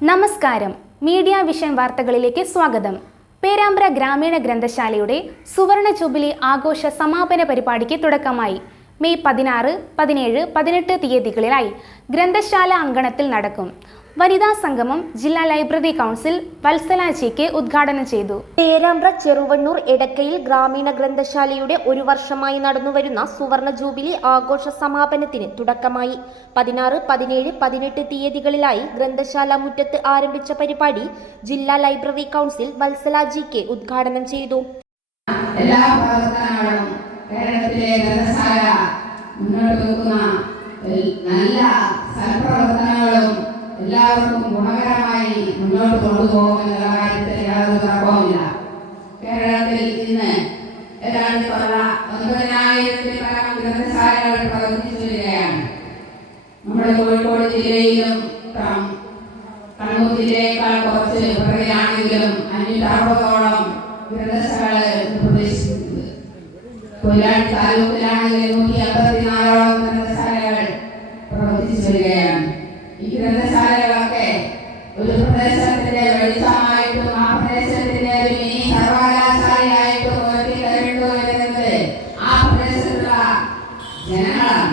നമസ്കാരം, media vision വാർത്തകളിലേക്ക് സ്വാഗതം. പേരാമ്പ്ര ഗ്രാമീണ ഗ്രന്ഥശാലയുടെ സുവർണ ജൂബിലി ആഘോഷ സമാപന പരിപാടിക്ക് തുടക്കമായി. മെയ് 16, 17, 18 തീയതികളിലായി ഗ്രന്ഥശാല അങ്കണത്തിൽ നടക്കും. വനിതാ സംഗമം ജില്ലാ ലൈബ്രറി കൗൺസിൽ വത്സല ജിക്ക് ഉദ്ഘാടനം ചെയ്തു. പേരാമ്പ്ര ചെറുവണ്ണൂർ എടക്കയിൽ ഗ്രാമീണ ഗ്രന്ഥശാലയുടെ ഒരു വർഷമായി നടന്നുവരുന്ന സുവർണ ജൂബിലി ആഘോഷ സമാപനത്തിന് തുടക്കമായി. 16, 17, 18 തീയതികളിലായി ഗ്രന്ഥശാല മുറ്റത്ത് ആരംഭിച്ച പരിപാടി ജില്ലാ ലൈബ്രറി കൗൺസിൽ വത്സല ജിക്ക് ഉദ്ഘാടനം ചെയ്തു. എല്ലാ പ്രവർത്തനങ്ങളും കേരളത്തിലെ ഗ്രന്ഥശാല മുന്നോട്ട് വെക്കുന്ന നല്ല സൽപ്രവർത്തനങ്ങളും എല്ലാവർക്കും ഗുണകരമായി മുന്നോട്ട് കൊണ്ടുപോകുമെന്നുള്ള കാര്യത്തിൽ യാതൊരു തർക്കവുമില്ല. കേരളത്തിൽ ഇന്ന് ഏതാണ്ട് 9,000-ൽ പരം ഗ്രന്ഥശാലകൾ പ്രവർത്തിച്ചു വരികയാണ്. നമ്മുടെ കോഴിക്കോട് ജില്ലയിലും കണ്ണൂർ ജില്ലയേക്കാൾ കുറച്ച് പറയുകയാണെങ്കിലും 560ഓളം ഗ്രന്ഥശാലകൾ പ്രദേശിക്കുന്നത്. കൊയിലാണ്ടി താലൂക്കിലാണെങ്കിൽ 154ഓളം ഗ്രന്ഥശാലകൾ പ്രവർത്തിച്ചു വരികയാണ്. ഈ ഗ്രന്ഥശാലകളൊക്കെ ഒരു പ്രദേശത്തിന്റെ വെളിച്ചമായിട്ടും ആ പ്രദേശത്തിന്റെ ഒരു മിനി സർവകലാശാലയായിട്ടും ഉയർത്തിക്കഴിഞ്ഞു വരുന്നത് ആ പ്രദേശത്തുള്ള ജനങ്ങളാണ്.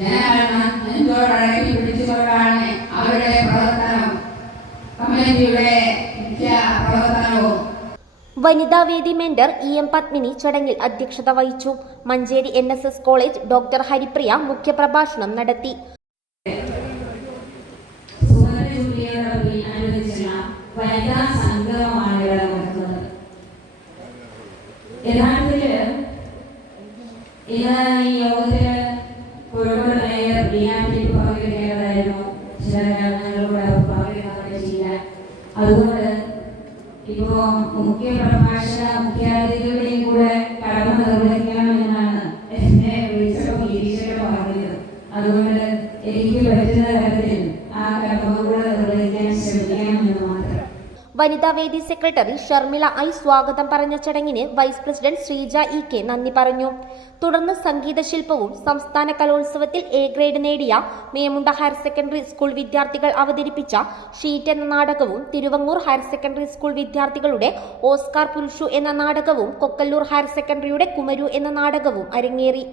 ജനങ്ങൾ നെഞ്ചോടടക്കി പിടിച്ചുകൊണ്ടാണ് അവരുടെ പ്രവർത്തനം, കമ്മിറ്റിയുടെ മുഖ്യ പ്രവർത്തനവും. വനിതാവേദി മെന്റർ EM പത്മിനി ചടങ്ങിൽ അധ്യക്ഷത വഹിച്ചു. Manjeri NSS college doctor Haripriya മുഖ്യപ്രഭാഷണം നടത്തി. വനിതാ സംഗമമാണ് ഇവിടെ നടക്കുന്നത്. യഥാർത്ഥത്തില് ഇന്ന് ഈ യോഗത്തില് കോഴിക്കോട് മേയർ പങ്കെടുക്കേണ്ടതായിരുന്നു. ചില കാരണങ്ങളിലൂടെ അവർ പങ്കെടുക്കാൻ പറ്റിയില്ല. അതുകൊണ്ട് ഇപ്പോ മുഖ്യാതിഥികളുടെയും കൂടെ കടമ നിർവഹിക്കണമെന്നാണ് എന്നെ വിളിച്ചപ്പോൾ ഗിരീഷൊക്കെ പറഞ്ഞത്. അതുകൊണ്ട് എനിക്ക് പറ്റുന്ന തരത്തിൽ ആ കടമ കൂടെ നിർവഹിക്കാൻ ശ്രമിക്കാമെന്ന് മാത്രം. വനിതാവേദി സെക്രട്ടറി ഷർമിള I സ്വാഗതം പറഞ്ഞ ചടങ്ങിന് വൈസ് പ്രസിഡന്റ് ശ്രീജ EK നന്ദി പറഞ്ഞു. തുടർന്ന് സംഗീത ശില്പവും സംസ്ഥാന കലോത്സവത്തിൽ A ഗ്രേഡ് നേടിയ മേമുണ്ട ഹയർ സെക്കൻഡറി സ്കൂൾ വിദ്യാർത്ഥികൾ അവതരിപ്പിച്ച ഷീറ്റ് എന്ന നാടകവും, തിരുവങ്ങൂർ ഹയർ സെക്കൻഡറി സ്കൂൾ വിദ്യാർത്ഥികളുടെ ഓസ്കാർ പുരുഷു എന്ന നാടകവും, കൊക്കല്ലൂർ ഹയർ സെക്കൻഡറിയുടെ കുമരു എന്ന നാടകവും അരങ്ങേറി.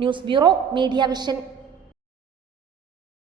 News bureau, media vision.